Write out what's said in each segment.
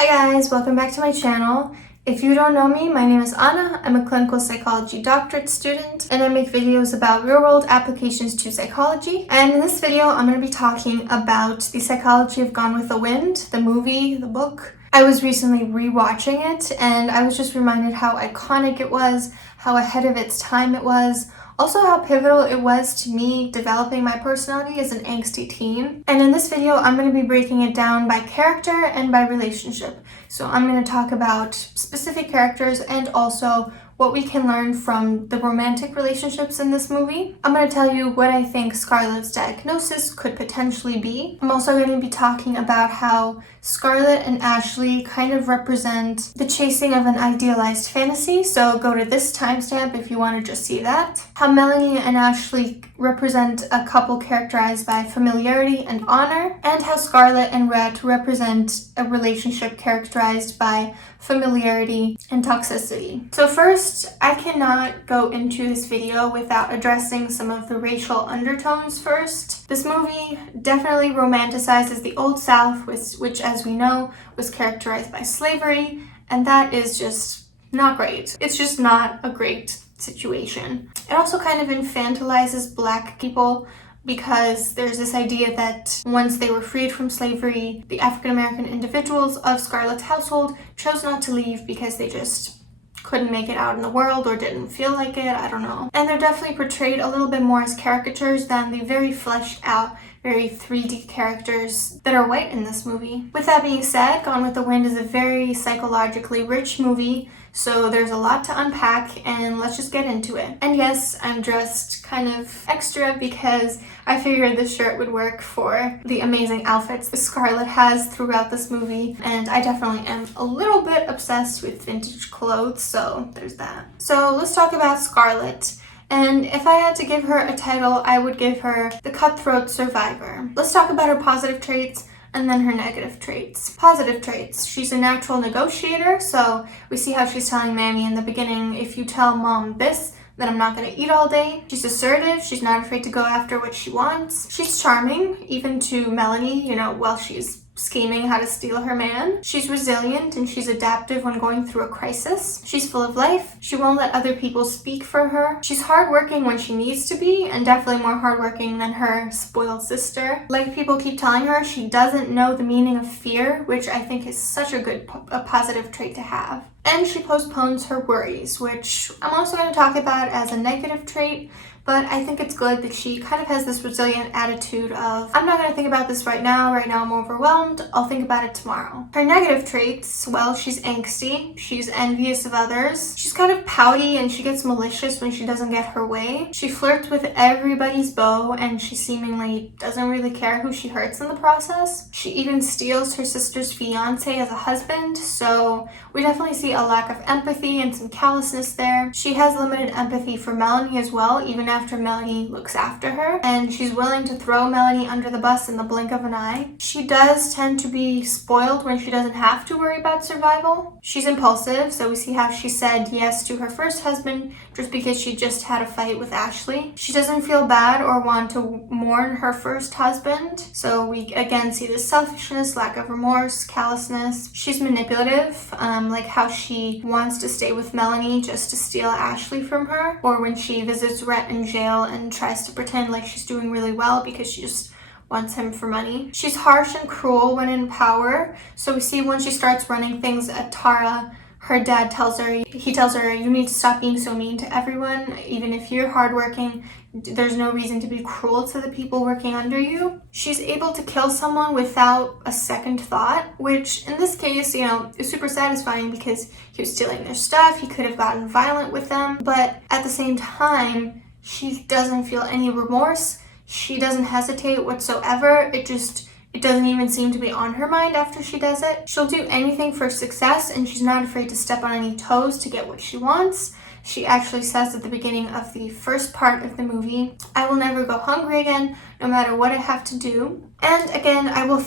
Hi guys, welcome back to my channel. If you don't know me, my name is Anna. I'm a clinical psychology doctorate student and I make videos about real-world applications to psychology. And in this video, I'm going to be talking about the psychology of Gone with the Wind, the movie, the book. I was recently rewatching it and I was just reminded how iconic it was, how ahead of its time it was. Also how pivotal it was to me developing my personality as an angsty teen. And in this video, I'm going to be breaking it down by character and by relationship. So I'm going to talk about specific characters and also what we can learn from the romantic relationships in this movie. I'm going to tell you what I think Scarlett's diagnosis could potentially be. I'm also going to be talking about how Scarlett and Ashley kind of represent the chasing of an idealized fantasy, so go to this timestamp if you want to just see that. How Melanie and Ashley represent a couple characterized by familiarity and honor, and how Scarlett and Rhett represent a relationship characterized by familiarity and toxicity. So first, I cannot go into this video without addressing some of the racial undertones first. This movie definitely romanticizes the Old South, which as we know, was characterized by slavery, and that is just not great. It's just not a great situation. It also kind of infantilizes Black people because there's this idea that once they were freed from slavery, the African American individuals of Scarlett's household chose not to leave because they just couldn't make it out in the world or didn't feel like it, I don't know. And they're definitely portrayed a little bit more as caricatures than the very fleshed out, very 3D characters that are white in this movie. With that being said, Gone with the Wind is a very psychologically rich movie, so there's a lot to unpack and let's just get into it. And yes, I'm dressed kind of extra because I figured this shirt would work for the amazing outfits that Scarlett has throughout this movie, and I definitely am a little bit obsessed with vintage clothes, so there's that. So let's talk about Scarlett. And if I had to give her a title, I would give her the cutthroat survivor. Let's talk about her positive traits and then her negative traits. Positive traits. She's a natural negotiator, so we see how she's telling Mammy in the beginning, if you tell Mom this, then I'm not going to eat all day. She's assertive. She's not afraid to go after what she wants. She's charming, even to Melanie, while she's scheming how to steal her man. She's resilient and she's adaptive when going through a crisis. She's full of life. She won't let other people speak for her. She's hardworking when she needs to be, and definitely more hardworking than her spoiled sister. Like people keep telling her, she doesn't know the meaning of fear, which I think is such a positive trait to have. And she postpones her worries, which I'm also going to talk about as a negative trait, but I think it's good that she kind of has this resilient attitude of, I'm not going to think about this right now I'm overwhelmed, I'll think about it tomorrow. Her negative traits, well, she's angsty, she's envious of others, she's kind of pouty and she gets malicious when she doesn't get her way. She flirts with everybody's beau and she seemingly doesn't really care who she hurts in the process. She even steals her sister's fiance as a husband, so we definitely see a lack of empathy and some callousness there. She has limited empathy for Melanie as well, even after Melanie looks after her, and she's willing to throw Melanie under the bus in the blink of an eye. She does tend to be spoiled when she doesn't have to worry about survival. She's impulsive, so we see how she said yes to her first husband just because she just had a fight with Ashley. She doesn't feel bad or want to mourn her first husband, so we again see this selfishness, lack of remorse, callousness. She's manipulative, like how she wants to stay with Melanie just to steal Ashley from her, or when she visits Rhett in jail and tries to pretend like she's doing really well because she just wants him for money. She's harsh and cruel when in power, so we see when she starts running things at Tara, her dad tells her, you need to stop being so mean to everyone. Even if you're hardworking, there's no reason to be cruel to the people working under you. She's able to kill someone without a second thought, which in this case, is super satisfying because he was stealing their stuff, he could have gotten violent with them, but at the same time, she doesn't feel any remorse. She doesn't hesitate whatsoever. It doesn't even seem to be on her mind after she does it. She'll do anything for success and she's not afraid to step on any toes to get what she wants. She actually says at the beginning of the first part of the movie, I will never go hungry again, no matter what I have to do. And again, I won't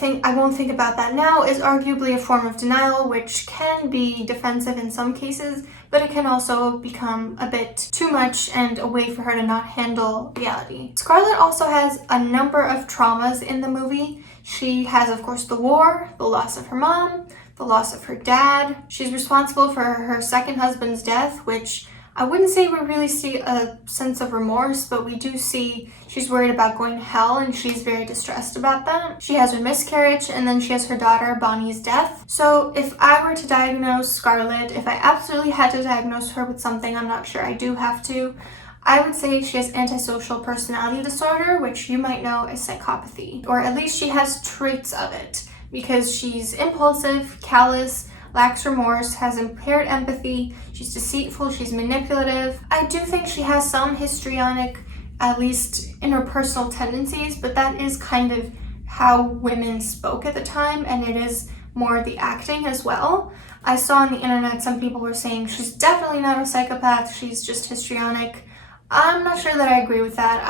think about that now is arguably a form of denial, which can be defensive in some cases, but it can also become a bit too much and a way for her to not handle reality. Scarlett also has a number of traumas in the movie. She has, of course, the war, the loss of her mom, the loss of her dad. She's responsible for her second husband's death, which I wouldn't say we really see a sense of remorse, but we do see she's worried about going to hell and she's very distressed about that. She has her miscarriage and then she has her daughter Bonnie's death. So if I were to diagnose Scarlett, if I absolutely had to diagnose her with something, I'm not sure I do have to, I would say she has antisocial personality disorder, which you might know as psychopathy, or at least she has traits of it because she's impulsive, callous, lacks remorse, has impaired empathy, she's deceitful, she's manipulative. I do think she has some histrionic, at least interpersonal tendencies, but that is kind of how women spoke at the time, and it is more the acting as well. I saw on the internet some people were saying she's definitely not a psychopath, she's just histrionic. I'm not sure that I agree with that.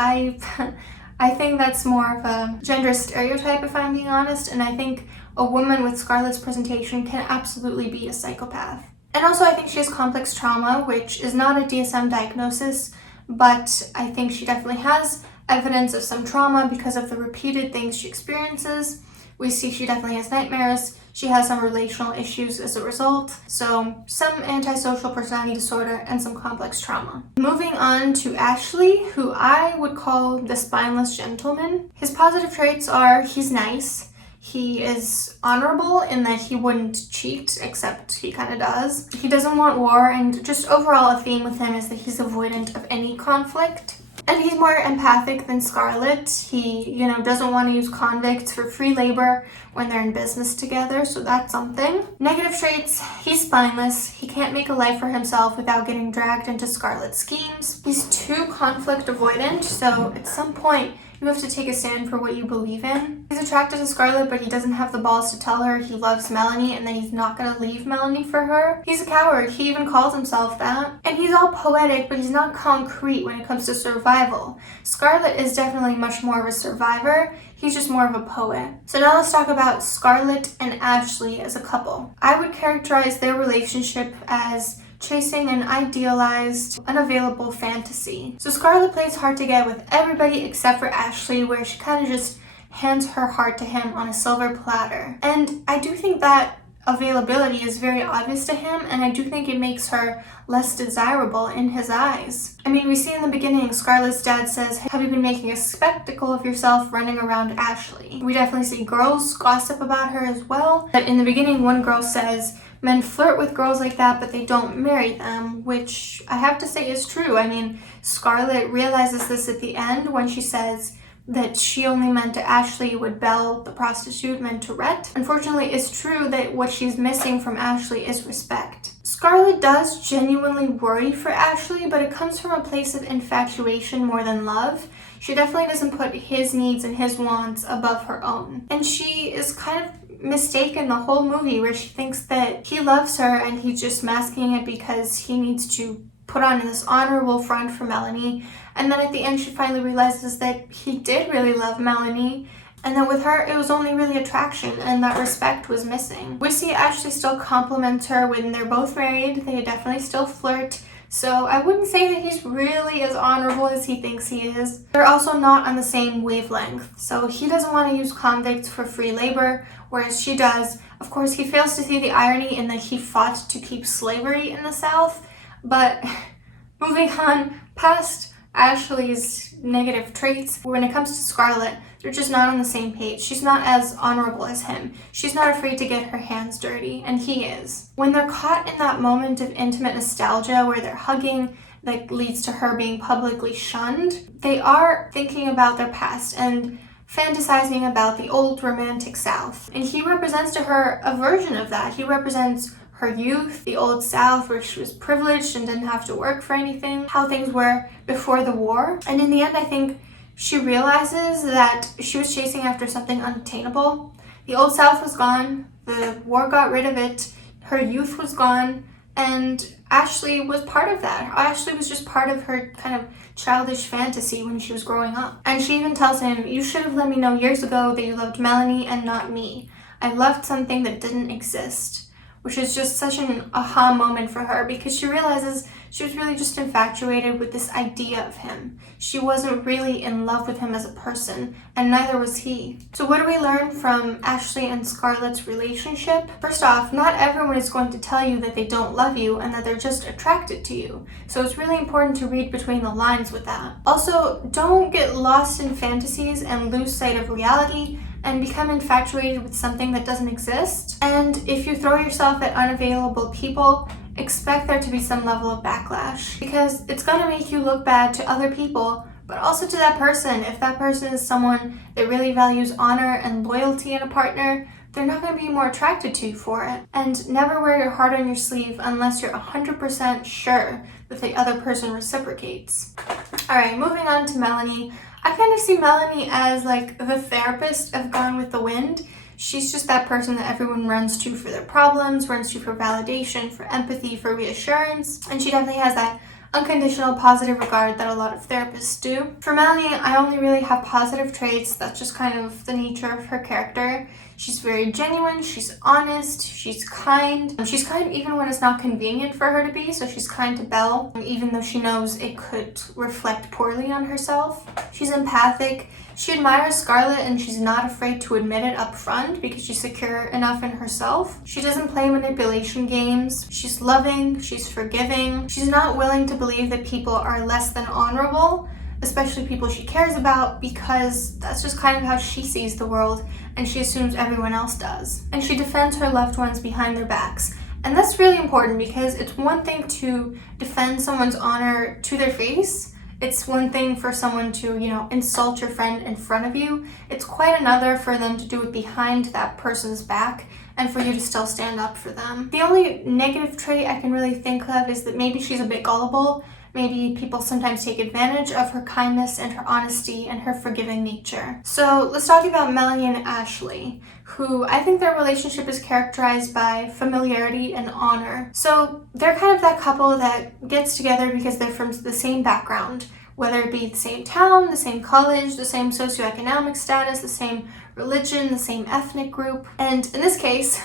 I think that's more of a gender stereotype, if I'm being honest, and I think a woman with Scarlett's presentation can absolutely be a psychopath. And also I think she has complex trauma, which is not a DSM diagnosis, but I think she definitely has evidence of some trauma because of the repeated things she experiences. We see she definitely has nightmares. She has some relational issues as a result. So some antisocial personality disorder and some complex trauma. Moving on to Ashley, who I would call the spineless gentleman. His positive traits are he's nice. He is honorable in that he wouldn't cheat, except he kind of does. He doesn't want war, and just overall a theme with him is that he's avoidant of any conflict. And he's more empathic than Scarlett. He, doesn't want to use convicts for free labor when they're in business together, so that's something. Negative traits, he's spineless. He can't make a life for himself without getting dragged into Scarlett's schemes. He's too conflict avoidant, so at some point, you have to take a stand for what you believe in. He's attracted to Scarlett, but he doesn't have the balls to tell her he loves Melanie and that he's not going to leave Melanie for her. He's a coward. He even calls himself that. And he's all poetic, but he's not concrete when it comes to survival. Scarlett is definitely much more of a survivor. He's just more of a poet. So now let's talk about Scarlett and Ashley as a couple. I would characterize their relationship as chasing an idealized, unavailable fantasy. So Scarlett plays hard to get with everybody except for Ashley, where she kind of just hands her heart to him on a silver platter. And I do think that availability is very obvious to him, and I do think it makes her less desirable in his eyes. I mean, we see in the beginning, Scarlett's dad says, "Have you been making a spectacle of yourself running around Ashley?" We definitely see girls gossip about her as well. But in the beginning, one girl says, "Men flirt with girls like that, but they don't marry them," which I have to say is true. I mean, Scarlett realizes this at the end when she says that she only meant to Ashley what Belle, the prostitute, meant to Rhett. Unfortunately, it's true that what she's missing from Ashley is respect. Scarlett does genuinely worry for Ashley, but it comes from a place of infatuation more than love. She definitely doesn't put his needs and his wants above her own. And she is kind of mistaken the whole movie, where she thinks that he loves her and he's just masking it because he needs to put on this honorable front for Melanie. And then at the end she finally realizes that he did really love Melanie, and that with her it was only really attraction and that respect was missing. We see Ashley still compliment her when they're both married. They definitely still flirt. So I wouldn't say that he's really as honorable as he thinks he is. They're also not on the same wavelength. So he doesn't want to use convicts for free labor, whereas she does. Of course, he fails to see the irony in that he fought to keep slavery in the South. But moving on past Ashley's negative traits, when it comes to Scarlett, they're just not on the same page. She's not as honorable as him. She's not afraid to get her hands dirty, and he is. When they're caught in that moment of intimate nostalgia where they're hugging, that leads to her being publicly shunned, they are thinking about their past and fantasizing about the old romantic South. And he represents to her a version of that. He represents her youth, the old South where she was privileged and didn't have to work for anything, how things were before the war. And in the end, I think she realizes that she was chasing after something unattainable. The old South was gone, the war got rid of it, her youth was gone, and Ashley was part of that. Ashley was just part of her kind of childish fantasy when she was growing up. And she even tells him, "You should have let me know years ago that you loved Melanie and not me. I loved something that didn't exist." which is just such an aha moment for her because she realizes she was really just infatuated with this idea of him. She wasn't really in love with him as a person, and neither was he. So what do we learn from Ashley and Scarlett's relationship? First off, not everyone is going to tell you that they don't love you and that they're just attracted to you. So it's really important to read between the lines with that. Also, don't get lost in fantasies and lose sight of reality and become infatuated with something that doesn't exist. And if you throw yourself at unavailable people, expect there to be some level of backlash because it's gonna make you look bad to other people, but also to that person. If that person is someone that really values honor and loyalty in a partner, they're not going to be more attracted to you for it. And never wear your heart on your sleeve unless you're 100% sure that the other person reciprocates. Alright, moving on to Melanie. I kind of see Melanie as like the therapist of Gone with the Wind. She's just that person that everyone runs to for their problems, runs to for validation, for empathy, for reassurance. And she definitely has that unconditional positive regard that a lot of therapists do. For Melanie, I only really have positive traits. That's just kind of the nature of her character. She's very genuine, she's honest, she's kind. She's kind even when it's not convenient for her to be, so she's kind to Belle, even though she knows it could reflect poorly on herself. She's empathic. She admires Scarlett and she's not afraid to admit it up front because she's secure enough in herself. She doesn't play manipulation games. She's loving, she's forgiving. She's not willing to believe that people are less than honorable, especially people she cares about, because that's just kind of how she sees the world and she assumes everyone else does. And she defends her loved ones behind their backs. And that's really important because it's one thing to defend someone's honor to their face. It's one thing for someone to, insult your friend in front of you. It's quite another for them to do it behind that person's back and for you to still stand up for them. The only negative trait I can really think of is that maybe she's a bit gullible. Maybe people sometimes take advantage of her kindness and her honesty and her forgiving nature. So let's talk about Melanie and Ashley, who I think their relationship is characterized by familiarity and honor. So they're kind of that couple that gets together because they're from the same background, whether it be the same town, the same college, the same socioeconomic status, the same religion, the same ethnic group. And in this case,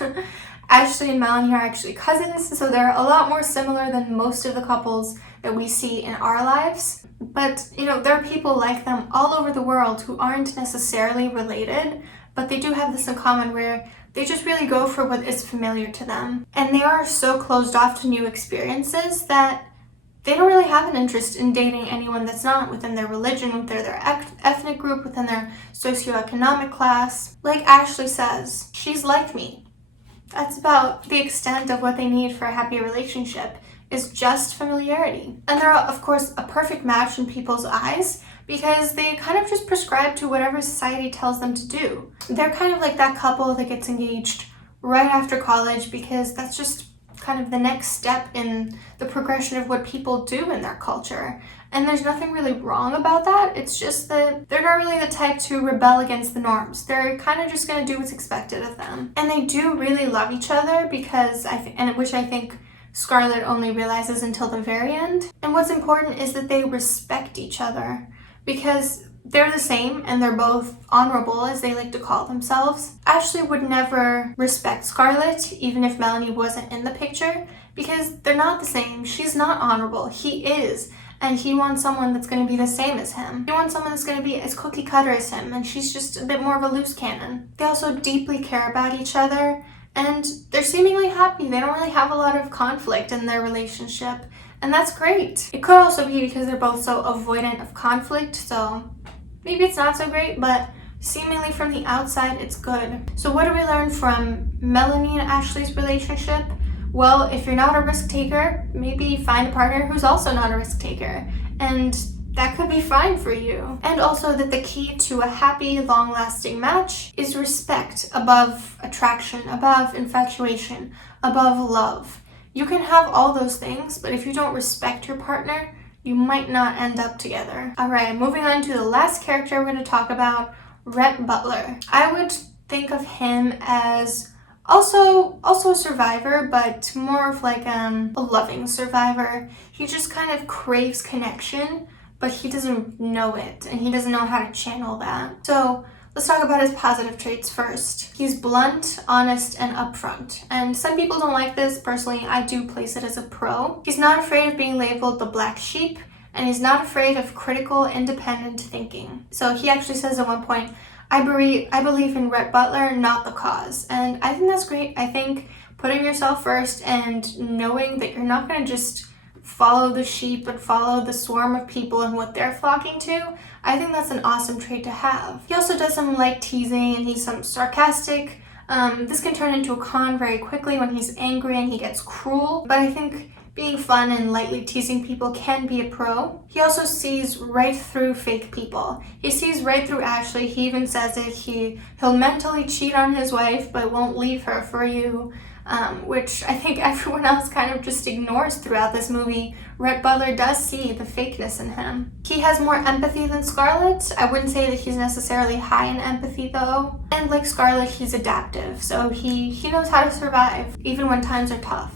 Ashley and Melanie are actually cousins, so they're a lot more similar than most of the couples that we see in our lives. But, there are people like them all over the world who aren't necessarily related, but they do have this in common where they just really go for what is familiar to them. And they are so closed off to new experiences that they don't really have an interest in dating anyone that's not within their religion, within their ethnic group, within their socioeconomic class. Like Ashley says, she's like me. That's about the extent of what they need for a happy relationship, is just familiarity. And they're, of course, a perfect match in people's eyes because they kind of just prescribe to whatever society tells them to do. They're kind of like that couple that gets engaged right after college because that's just kind of the next step in the progression of what people do in their culture. And there's nothing really wrong about that. It's just that they're not really the type to rebel against the norms. They're kind of just going to do what's expected of them. And they do really love each other because which I think Scarlett only realizes until the very end. And what's important is that they respect each other because they're the same and they're both honorable, as they like to call themselves. Ashley would never respect Scarlett, even if Melanie wasn't in the picture, because they're not the same. She's not honorable. He is. And he wants someone that's going to be the same as him. He wants someone that's going to be as cookie cutter as him, and she's just a bit more of a loose cannon. They also deeply care about each other, and they're seemingly happy. They don't really have a lot of conflict in their relationship, and that's great. It could also be because they're both so avoidant of conflict, so maybe it's not so great, but seemingly from the outside, it's good. So what do we learn from Melanie and Ashley's relationship? Well, if you're not a risk taker, maybe find a partner who's also not a risk taker, and that could be fine for you. And also that the key to a happy, long-lasting match is respect above attraction, above infatuation, above love. You can have all those things, but if you don't respect your partner, you might not end up together. Alright, moving on to the last character we're going to talk about, Rhett Butler. I would think of him as also a survivor, but more of like a loving survivor. He just kind of craves connection, but he doesn't know it, and he doesn't know how to channel that. So Let's talk about his positive traits first. He's blunt, honest, and upfront. And some people don't like this. Personally, I do place it as a pro. He's not afraid of being labeled the black sheep, and he's not afraid of critical, independent thinking. So he actually says at one point, I believe in Rhett Butler, not the cause. And I think that's great. I think putting yourself first and knowing that you're not going to just follow the sheep and follow the swarm of people and what they're flocking to, I think that's an awesome trait to have. He also does some light teasing and he's some sarcastic. This can turn into a con very quickly when he's angry and he gets cruel, but I think being fun and lightly teasing people can be a pro. He also sees right through fake people. He sees right through Ashley. He even says it. He'll mentally cheat on his wife but won't leave her for you. Which I think everyone else kind of just ignores throughout this movie. Rhett Butler does see the fakeness in him. He has more empathy than Scarlett. I wouldn't say that he's necessarily high in empathy though. And like Scarlett, he's adaptive, so he knows how to survive, even when times are tough.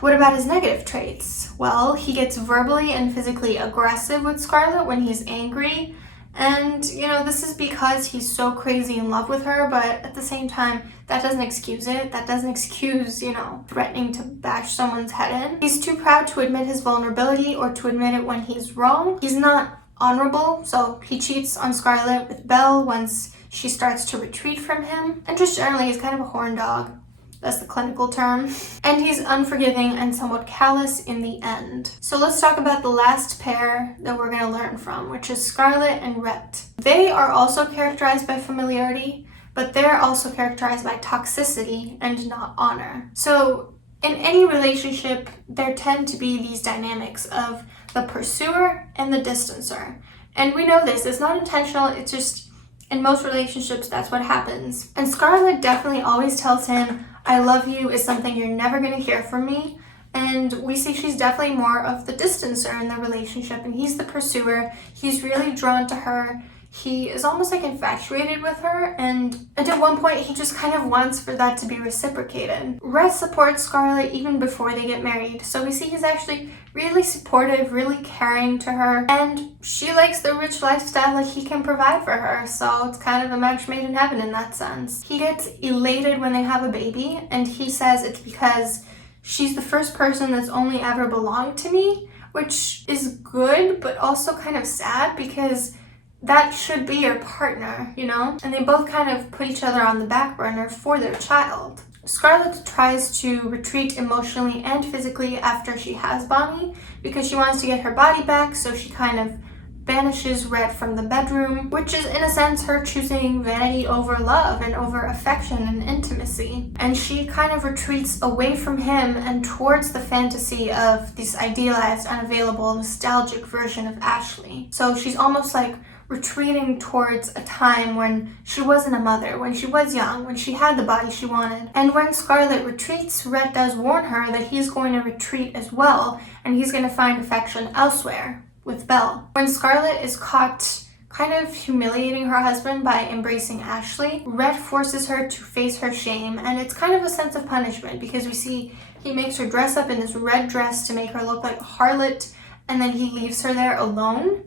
What about his negative traits? Well, he gets verbally and physically aggressive with Scarlett when he's angry. And, this is because he's so crazy in love with her, but at the same time, that doesn't excuse it. That doesn't excuse, threatening to bash someone's head in. He's too proud to admit his vulnerability or to admit it when he's wrong. He's not honorable, so he cheats on Scarlett with Belle once she starts to retreat from him. And just generally, he's kind of a horn dog. That's the clinical term. And he's unforgiving and somewhat callous in the end. So let's talk about the last pair that we're going to learn from, which is Scarlett and Rhett. They are also characterized by familiarity, but they're also characterized by toxicity and not honor. So in any relationship, there tend to be these dynamics of the pursuer and the distancer. And we know this. It's not intentional. It's just in most relationships, that's what happens. And Scarlett definitely always tells him, I love you is something you're never going to hear from me. And we see she's definitely more of the distancer in the relationship, and he's the pursuer. He's really drawn to her. He is almost like infatuated with her, and at one point he just kind of wants for that to be reciprocated. Rhett supports Scarlett even before they get married, so we see he's actually really supportive, really caring to her, and she likes the rich lifestyle that he can provide for her, so it's kind of a match made in heaven in that sense. He gets elated when they have a baby, and he says it's because she's the first person that's only ever belonged to me, which is good, but also kind of sad because that should be your partner, And they both kind of put each other on the back burner for their child. Scarlett tries to retreat emotionally and physically after she has Bonnie because she wants to get her body back, so she kind of banishes Rhett from the bedroom, which is in a sense her choosing vanity over love and over affection and intimacy. And she kind of retreats away from him and towards the fantasy of this idealized, unavailable, nostalgic version of Ashley. So she's almost like retreating towards a time when she wasn't a mother, when she was young, when she had the body she wanted. And when Scarlett retreats, Rhett does warn her that he's going to retreat as well, and he's going to find affection elsewhere with Belle. When Scarlett is caught kind of humiliating her husband by embracing Ashley, Rhett forces her to face her shame, and it's kind of a sense of punishment because we see he makes her dress up in this red dress to make her look like a harlot, and then he leaves her there alone.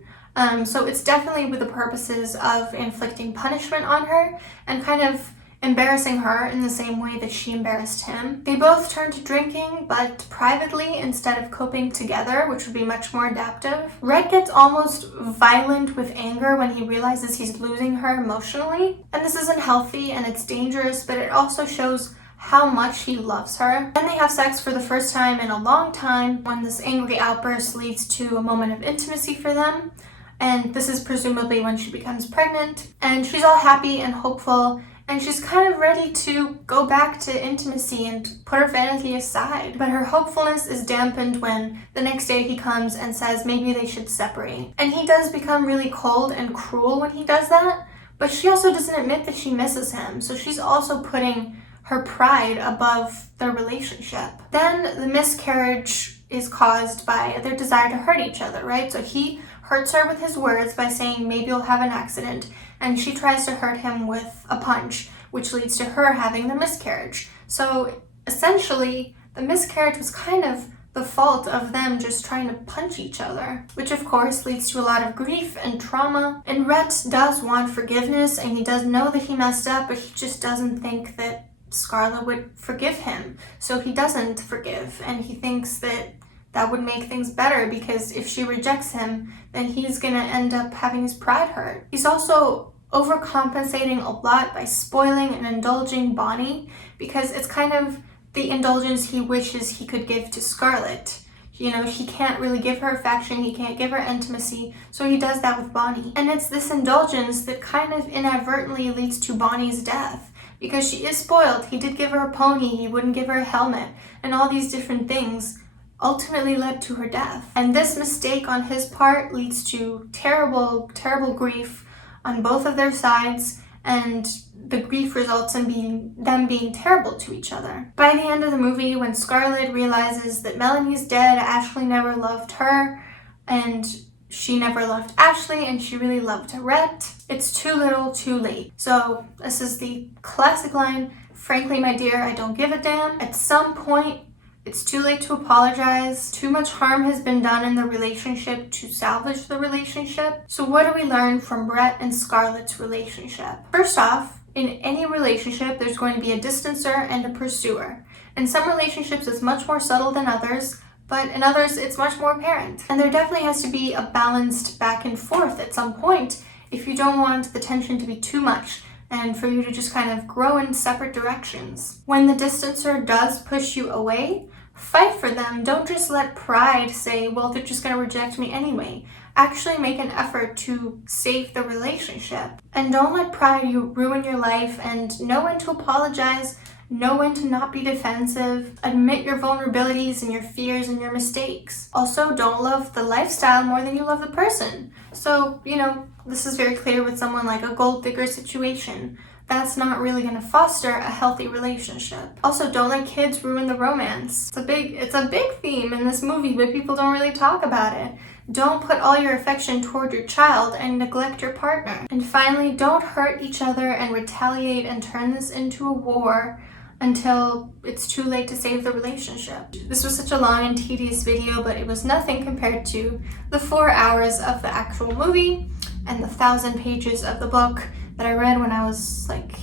So it's definitely with the purposes of inflicting punishment on her and kind of embarrassing her in the same way that she embarrassed him. They both turn to drinking, but privately instead of coping together, which would be much more adaptive. Rhett gets almost violent with anger when he realizes he's losing her emotionally. And this isn't healthy and it's dangerous, but it also shows how much he loves her. Then they have sex for the first time in a long time when this angry outburst leads to a moment of intimacy for them. And this is presumably when she becomes pregnant. And she's all happy and hopeful, and she's kind of ready to go back to intimacy and put her fantasy aside. But her hopefulness is dampened when the next day he comes and says maybe they should separate. And he does become really cold and cruel when he does that, but she also doesn't admit that she misses him. So she's also putting her pride above their relationship. Then the miscarriage is caused by their desire to hurt each other, right? So he hurts her with his words by saying maybe you'll have an accident, and she tries to hurt him with a punch, which leads to her having the miscarriage. So essentially, the miscarriage was kind of the fault of them just trying to punch each other, which of course leads to a lot of grief and trauma. And Rhett does want forgiveness, and he does know that he messed up, but he just doesn't think that Scarlett would forgive him. So he doesn't forgive, and he thinks that that would make things better, because if she rejects him, then he's gonna end up having his pride hurt. He's also overcompensating a lot by spoiling and indulging Bonnie, because it's kind of the indulgence he wishes he could give to Scarlett. You know, he can't really give her affection, he can't give her intimacy, so he does that with Bonnie. And it's this indulgence that kind of inadvertently leads to Bonnie's death, because she is spoiled. He did give her a pony, he wouldn't give her a helmet, and all these different things ultimately led to her death. And this mistake on his part leads to terrible, terrible grief on both of their sides, and the grief results in them being terrible to each other. By the end of the movie, when Scarlett realizes that Melanie's dead, Ashley never loved her, and she never loved Ashley, and she really loved Rhett, it's too little, too late. So this is the classic line, frankly, my dear, I don't give a damn. At some point, it's too late to apologize. Too much harm has been done in the relationship to salvage the relationship. So what do we learn from Rhett and Scarlett's relationship? First off, in any relationship, there's going to be a distancer and a pursuer. In some relationships, it's much more subtle than others, but in others, it's much more apparent. And there definitely has to be a balanced back and forth at some point if you don't want the tension to be too much and for you to just kind of grow in separate directions. When the distancer does push you away, fight for them. Don't just let pride say, well, they're just going to reject me anyway. Actually make an effort to save the relationship. And don't let pride ruin your life, and know when to apologize, know when to not be defensive, admit your vulnerabilities and your fears and your mistakes. Also, don't love the lifestyle more than you love the person. So, you know, this is very clear with someone like a gold digger situation. That's not really going to foster a healthy relationship. Also, don't let kids ruin the romance. It's a big theme in this movie, but people don't really talk about it. Don't put all your affection toward your child and neglect your partner. And finally, don't hurt each other and retaliate and turn this into a war until it's too late to save the relationship. This was such a long and tedious video, but it was nothing compared to the 4 hours of the actual movie and the 1,000 pages of the book that I read when I was like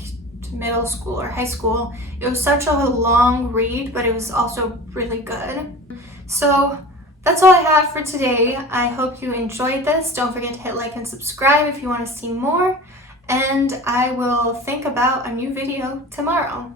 middle school or high school. It was such a long read, but it was also really good. So that's all I have for today. I hope you enjoyed this. Don't forget to hit like and subscribe if you want to see more, and I will think about a new video tomorrow.